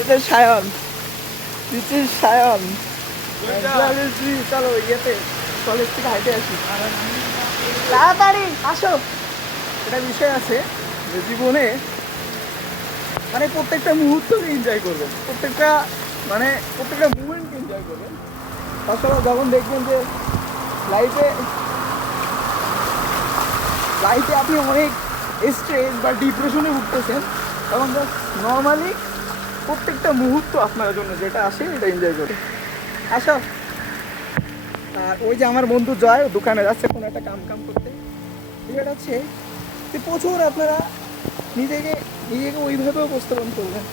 এটা Sayan, this is Sayan. চলো ইয়েতে কলেজ থেকে হাইটে আসি, তাড়াতাড়ি আসো। একটা বিষয় আছে যে জীবনে মানে প্রত্যেকটা মুহূর্তকে এনজয় করবেন, প্রত্যেকটা মুমেন্ট এনজয় করবেন। তাছাড়া যখন দেখবেন যে লাইফে আপনি অনেক স্ট্রেস বা ডিপ্রেশনে ভুগতেছেন, তখন নর্মালি প্রত্যেকটা মুহূর্ত আপনার জন্য যেটা আসে এটা এনজয় করে আসো। আর ওই যে আমার বন্ধু জয় দোকানে যাচ্ছে কোনো একটা কাম করতে, এটা হচ্ছে যে প্রচুর আপনারা নিজেকে ওইভাবে উপস্থাপন করবেন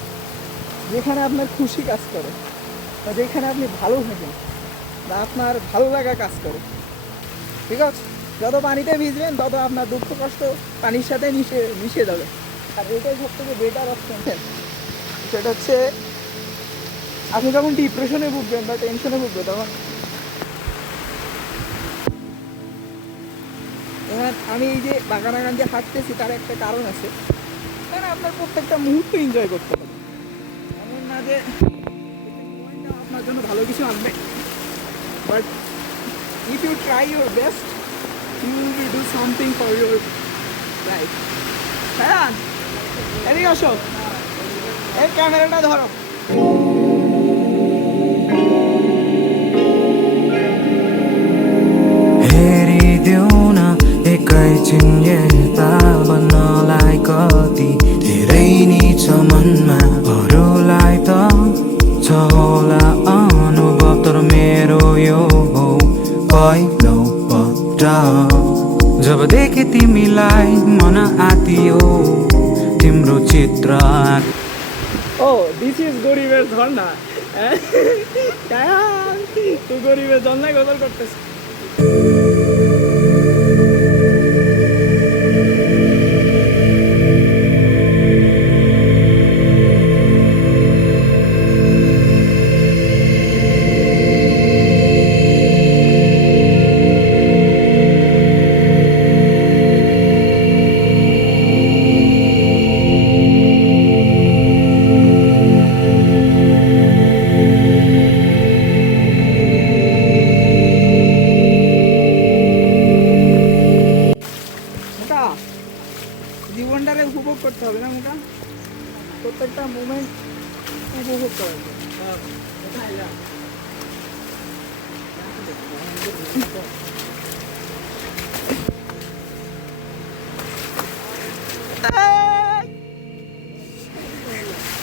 যেখানে আপনার খুশি কাজ করে বা যেখানে আপনি ভালো থাকেন বা আপনার ভালো লাগা কাজ করে, ঠিক আছে? যত পানিতে ভিজবেন তত আপনার দুঃখ কষ্ট পানির সাথে মিশে যাবে। আর এটাই সব থেকে বেটার অপশন। সেটা হচ্ছে আপনি যখন ডিপ্রেশনে ভুগবেন বা টেনশনে ভুগবেন তখন আমি এই যে বাগান যে হাঁটতেছি তার একটা কারণ আছে, কারণ আপনার প্রত্যেকটা মুহূর্ত এনজয় করতে হবে। এমন না যে আপনার জন্য ভালো কিছু আনবে, but if you try your best you will do something for your life. হ্যাঁ এদিকে আসো, এই ক্যামেরাটা ধরো। एकैछिन यता भन्नलाई कति धेरै नि छ मनमा, अरूलाई त छ होला अनुभव, तर मेरो यो हो पहिलो पटक जब देखे तिमीलाई मन आतियो तिम्रो चित्र। ও দিস ইজ গরিবের ঝর্ণা। তুই গরিবের ঝর্ণায় গোসল করতেছিস। জীবনটারে উপভোগ করতে হবে না মোটা, প্রত্যেকটা মোমেন্ট উপভোগ করা যায়।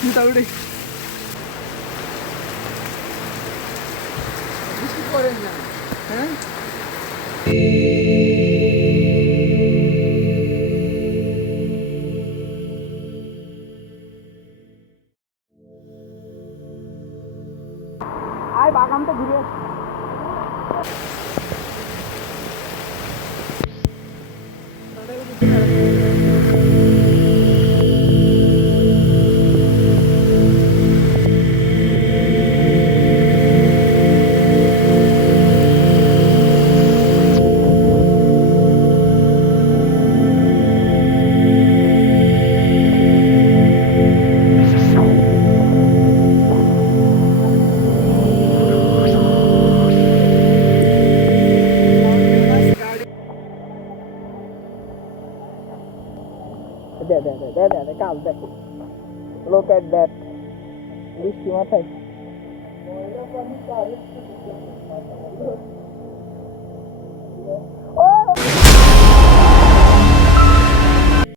মোটামুটি কিছু করেন না, হ্যাঁ আয় বাগানটা ঘুরে আসি। দে কাল দেখ, লোক এট দ্যাট বৃষ্টি মাথায়।